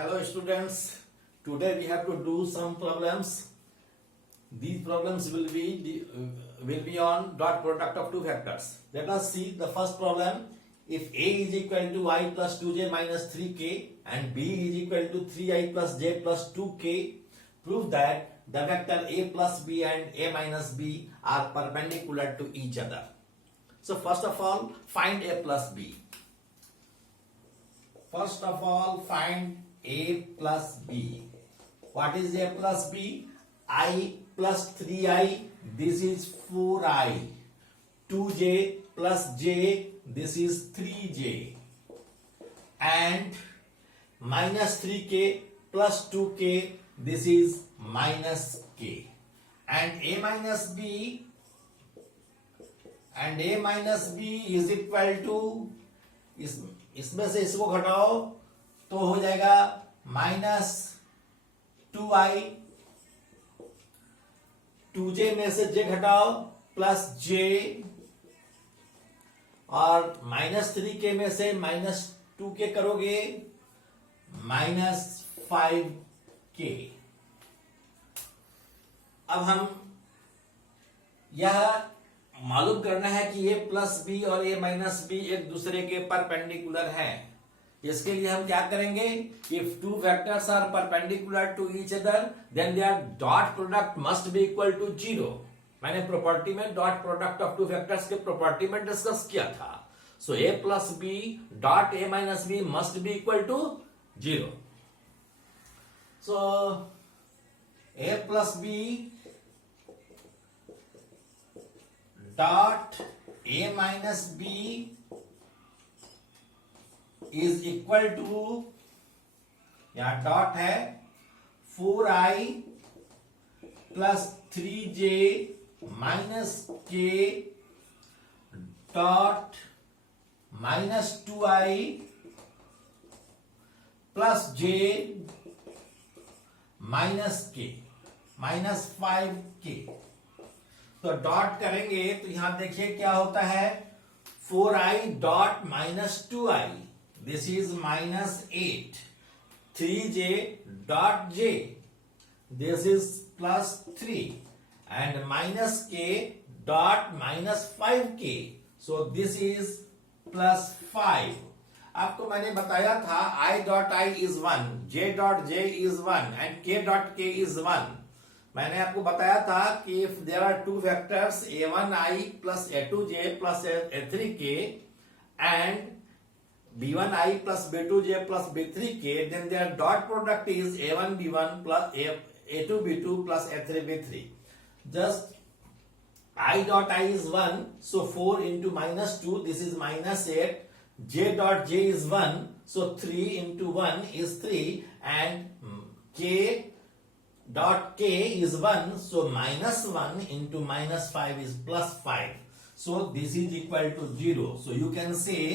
Hello students, today we have to do some problems. These problems will be on dot product of two factors. Let us see the first problem. If a is equal to I plus 2j minus 3k and b is equal to 3i plus j plus 2k, prove that the vector a plus b and a minus b are perpendicular to each other. So first of all, find a plus b. First of all, find a plus b. What is a plus b? I plus 3i, this is 4i. 2j plus j, this is 3j. And minus 3k plus 2k, this is minus k. And a minus b is equal to, इसमें से इसको घटाओ तो हो जाएगा minus 2i, 2j में से j घटाओ प्लस j, और माइनस 3k में से माइनस 2k करोगे माइनस 5k. अब हम यह मालूम करना है कि a प्लस बी और a माइनस बी एक दूसरे के परपेंडिकुलर हैं. इसके लिए हम क्या करेंगे? If two vectors are perpendicular to each other then their dot product must be equal to 0. मैंने प्रॉपर्टी में dot product of two vectors के प्रॉपर्टी में डिस्कस किया था. So a plus B dot a minus B must be equal to 0. So a plus B dot a minus b is equal to, यहाँ dot है 4i plus 3j minus k dot minus 2i plus j minus k minus 5k. तो dot करेंगे तो यहां देखिए क्या होता है, 4i dot minus 2i, this is minus 8. 3j dot j, this is plus 3, and minus k dot minus 5k, so this is plus 5. आपको मैंने बताया था i dot i is 1, j dot j is 1 and k dot k is 1. मैंने आपको बताया था कि if there are two vectors a1i plus a2j plus a3k and b1i plus b2j plus b3k, then their dot product is a1b1 plus a2b2 plus a3b3. Just i dot i is 1, so 4 into minus 2, this is minus 8. j dot j is 1, so 3 into 1 is 3, and k dot k is 1, so minus 1 into minus 5 is plus 5. So this is equal to 0. So you can say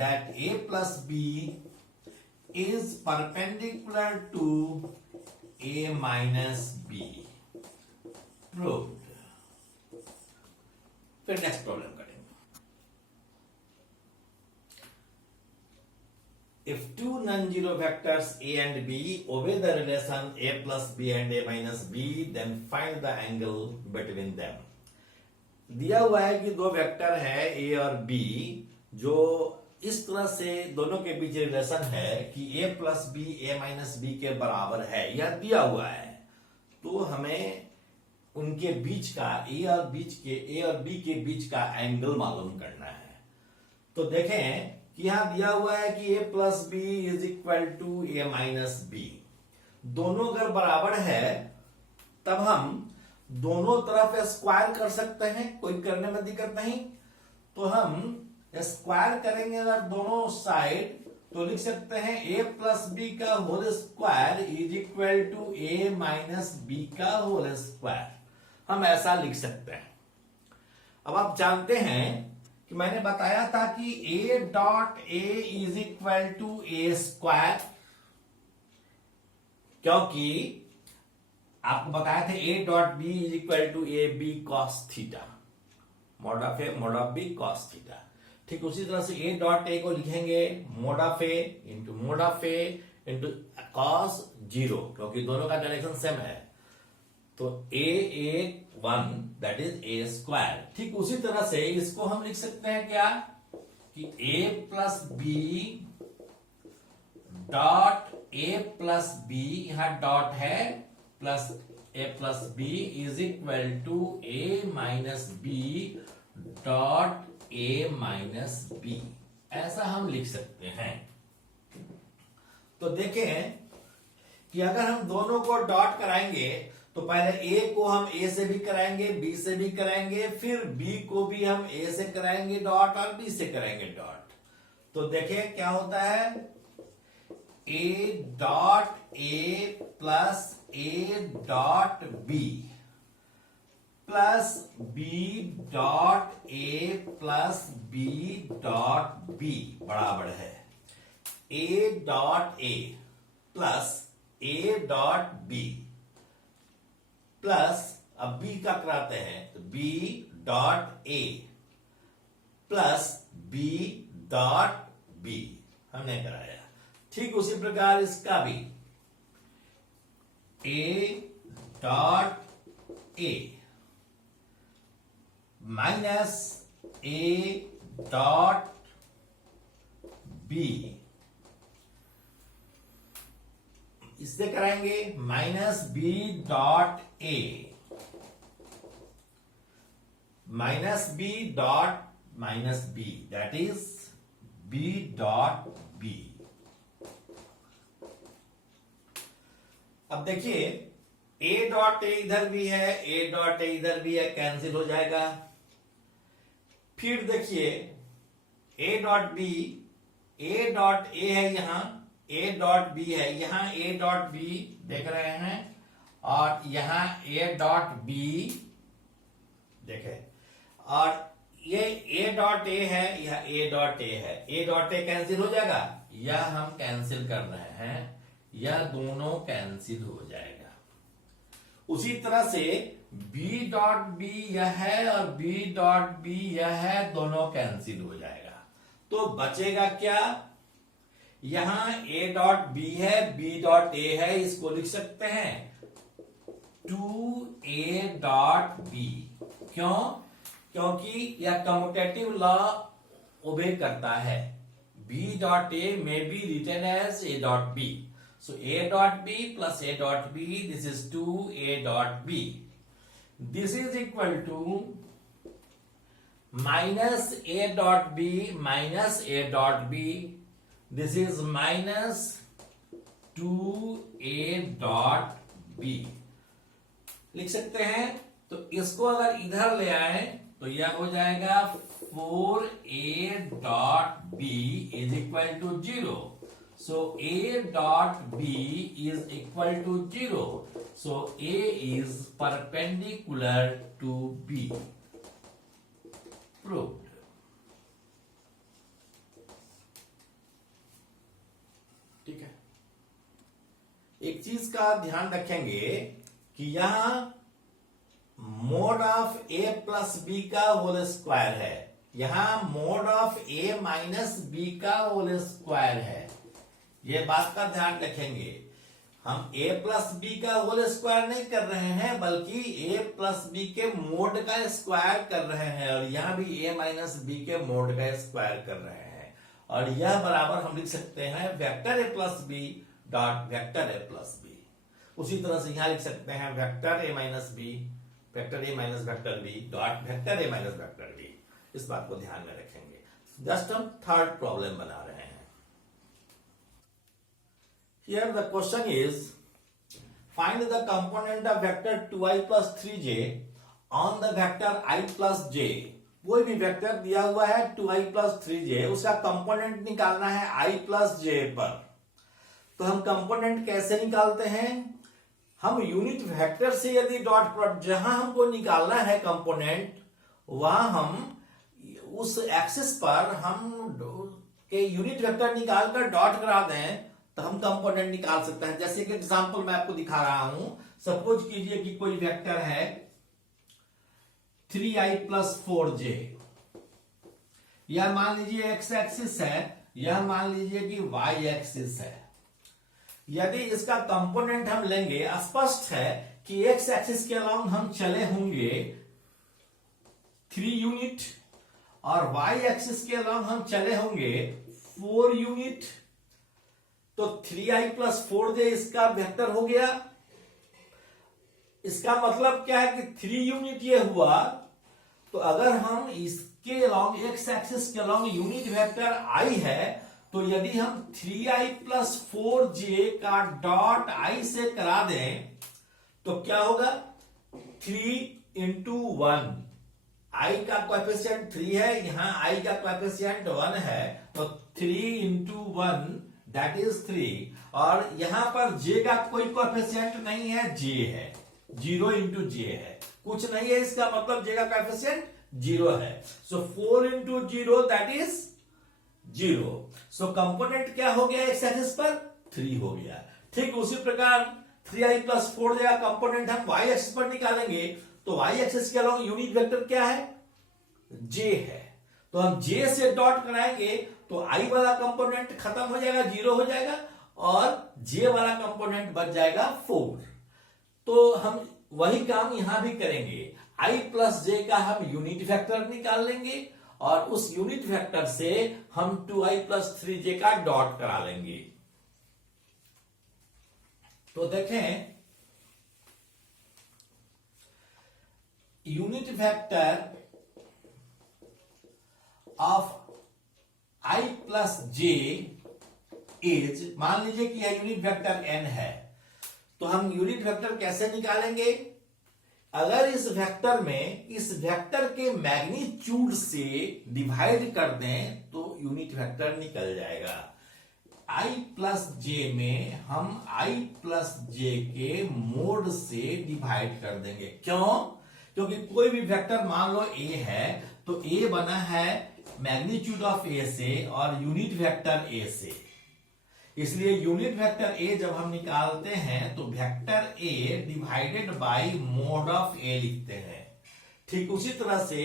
that a plus b is perpendicular to a minus b. Proved. फिर next problem करेंगे. If two non-zero vectors a and b obey the relation a plus b and a minus b, then find the angle between them. दिया हुआ है कि दो vector है a और b, जो इस तरह से दोनों के बीच रिलेशन है कि a plus B a minus B के बराबर है, यह दिया हुआ है. तो हमें उनके बीच का a और b के बीच का एंगल मालूम करना है. तो देखें कि यहां दिया हुआ है कि a plus B is equal to A minus B. दोनों अगर बराबर है तब हम दोनों तरफ स्क्वायर कर सकते हैं, कोई करने में दिक्कत नहीं. तो हम स्क्वायर करेंगे अगर दोनों साइड, तो लिख सकते हैं a प्लस बी का whole square is equal to A minus B का होल स्क्वायर. हम ऐसा लिख सकते हैं. अब आप जानते हैं कि मैंने बताया था कि a dot a is equal to a square, क्योंकि आपको बताया था a dot b is equal to a b cos theta, mod of a mod of b cos theta. ठीक उसी तरह से a डॉट a को लिखेंगे mod of a into mod of a into cos 0, क्योंकि दोनों का डायरेक्शन सेम है। तो a1 that is a square. ठीक उसी तरह से इसको हम लिख सकते हैं क्या कि a plus B dot a plus B, यहां डॉट है, plus a plus B is equal to a minus B dot a minus B, ऐसा हम लिख सकते हैं। तो देखें कि अगर हम दोनों को डॉट कराएंगे तो पहले a को हम a से भी कराएंगे, b से भी कराएंगे, फिर b को भी हम a से कराएंगे डॉट और b से कराएंगे डॉट। तो देखें क्या होता है, a dot a plus a dot b plus b dot a plus b dot b बराबर है a dot a plus a dot b plus, अब b का कराते हैं तो b dot a plus b dot b हमने कराया। ठीक उसी प्रकार इसका भी a dot a minus a dot b, इससे कराएंगे minus b dot a minus b dot minus b that is b dot b। अब देखिए a डॉट a इधर भी है, a डॉट a इधर भी है, कैंसिल हो जाएगा। फिर देखिए a dot b, a dot a है यहां, a डॉट b है यहां, a डॉट b देख रहे हैं, और यहां a डॉट b देखे, और ये a डॉट a है, यह a डॉट a है, a डॉट a कैंसिल हो जाएगा, यह हम कैंसिल कर रहे हैं, यह दोनों कैंसिल हो जाएगा। उसी तरह से b डॉट b यह है और b डॉट b यह है, दोनों कैंसिल हो जाएगा। तो बचेगा क्या, यहां a डॉट b है, b डॉट a है, इसको लिख सकते हैं 2a डॉट b। क्यों? क्योंकि यह कम्यूटेटिव लॉ ओबे करता है। b dot a may be written as a dot b. So a dot b plus a dot b, this is 2a dot b. This is equal to minus a dot b minus a dot b. This is minus 2a dot b लिख सकते हैं। तो इसको अगर इधर ले आए तो यह हो जाएगा 4a dot b is equal to 0। So a dot b is equal to 0। So a is perpendicular to b। Proved. ठीक है, एक चीज का ध्यान रखेंगे कि यहां mod of a plus b का होल स्क्वायर है, यहां mod of a minus b का होल स्क्वायर है। ये बात का ध्यान रखेंगे, हम a प्लस b का होल स्क्वायर नहीं कर रहे हैं, बल्कि a प्लस b के मोड का स्क्वायर कर रहे हैं, और यहां भी a माइनस b के मोड का स्क्वायर कर रहे हैं। और यह बराबर हम लिख सकते हैं vector a plus b dot vector a plus b। उसी तरह से यहां लिख सकते हैं vector a minus b, vector a minus vector b dot vector a minus vector b। इस बात को ध्यान में रखेंगे। जस्ट हम थर्ड प्रॉब्लम बना रहे हैं। Here the question is find the component of vector 2i plus 3j on the vector I plus j। कोई भी वेक्टर दिया हुआ है 2i plus 3j, उसका कंपोनेंट निकालना है i plus j पर। तो हम कंपोनेंट कैसे निकालते हैं, हम यूनिट वेक्टर से यदि डॉट प्रोडक्ट जहां हमको निकालना है कंपोनेंट, वहां हम उस एक्सिस पर हम के यूनिट वेक्टर निकालकर डॉट करा दें तो हम कंपोनेंट निकाल सकते हैं। जैसे कि एग्जांपल मैं आपको दिखा रहा हूं, सपोज कीजिए कि कोई वेक्टर है 3i प्लस 4j, यह मान लीजिए एक्स एक्सिस है, यह मान लीजिए कि वाई एक्सिस है। यदि इसका कंपोनेंट हम लेंगे, स्पष्ट है कि एक्स एक्सिस के अलॉन्ग हम चले होंगे 3 यूनिट और वाई एक्सिस के अलॉन्ग हम चले होंगे 4 यूनिट। तो 3i प्लस 4j इसका वेक्टर हो गया। इसका मतलब क्या है कि 3 यूनिट ये हुआ। तो अगर हम इसके अलॉन्ग एक्स एक्सिस के अलॉन्ग यूनिट वेक्टर i है, तो यदि हम 3i प्लस 4j का डॉट i से करा दें तो क्या होगा, 3 इंटू 1, i का कोएफिशिएंट 3 है, यहां i का कोएफिशिएंट 1 है, तो 3 इंटू 1 दैट इज 3, और यहां पर j का कोई कोएफिशिएंट नहीं है, j है, 0 इंटू j है, कुछ नहीं है, इसका मतलब j का कोएफिशिएंट 0 है। सो 4 into 0 that is 0। So component क्या हो गया एक्स एक्सिस पर, 3 हो गया। ठीक उसी प्रकार 3i प्लस 4j का कंपोनेंट हम y एक्सिस पर निकालेंगे, तो y एक्सिस के अलॉन्ग यूनिट वेक्टर क्या है, j है। तो हम j से डॉट कराएंगे तो i वाला कंपोनेंट खत्म हो जाएगा, 0 हो जाएगा, और j वाला कंपोनेंट बच जाएगा 4। तो हम वही काम यहां भी करेंगे, i प्लस j का हम यूनिट वेक्टर निकाल लेंगे और उस यूनिट वेक्टर से हम 2i प्लस 3j का डॉट करा लेंगे। तो देखें, unit vector of i plus j is, मान लीजिए कि यह यूनिट वेक्टर n है, तो हम यूनिट वेक्टर कैसे निकालेंगे, अगर इस वेक्टर में इस वेक्टर के मैग्नीट्यूड से डिवाइड कर दें तो यूनिट वेक्टर निकल जाएगा। i प्लस j में हम i प्लस j के मोड से डिवाइड कर देंगे। क्यों? क्योंकि कोई भी वेक्टर मान लो a है, तो a बना है मैग्नीट्यूड ऑफ a से और यूनिट वेक्टर a से, इसलिए यूनिट वेक्टर a जब हम निकालते हैं तो vector a divided by mod of a लिखते हैं। ठीक उसी तरह से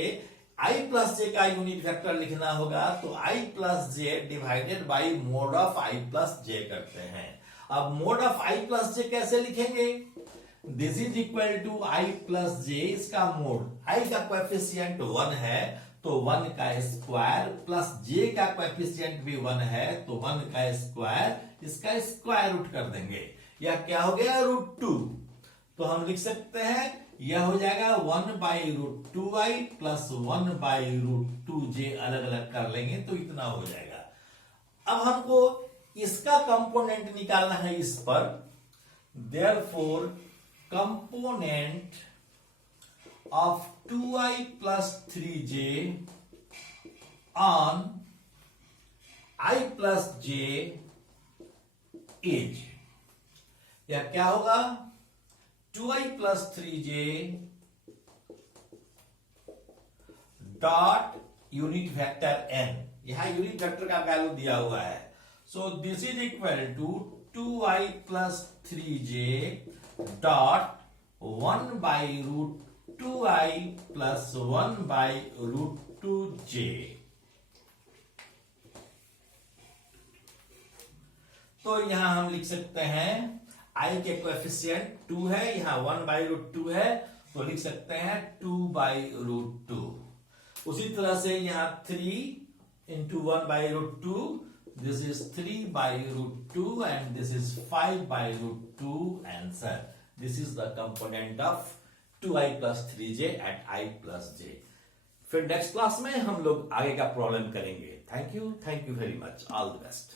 i प्लस j का यूनिट वेक्टर लिखना होगा तो i plus j divided by mod of i plus j करते हैं। अब mod of i plus j कैसे लिखेंगे, this is equal to i plus j, इसका मोड, i का कोएफिशिएंट 1 है तो 1 का स्क्वायर प्लस j का कोएफिशिएंट भी 1 है तो 1 का स्क्वायर, इसका स्क्वायर रूट कर देंगे। यह क्या हो गया, √2। तो हम लिख सकते हैं यह हो जाएगा 1 by √2i plus 1 by √2j, अलग अलग कर लेंगे तो इतना हो जाएगा। अब हमको इसका कंपोनेंट निकालना है इस पर, therefore component of 2i plus 3j on i plus j is, यह क्या होगा, 2i plus 3j dot unit vector n, यहां यूनिट वेक्टर का वैल्यू दिया हुआ है, so this is equal to 2i plus 3j dot 1 by √2i plus 1 by √2j। तो यहां हम लिख सकते हैं i के कोएफिशिएंट 2 है, यहां 1 बाई √2 है तो लिख सकते हैं 2 बाई √2। उसी तरह से यहां 3 into 1 by √2, this is 3 by √2 and this is 5 by √2 answer. This is the component of 2i plus 3j at i plus j। फिर नेक्स्ट क्लास में हम लोग आगे का प्रॉब्लम करेंगे। Thank you very much, all the best.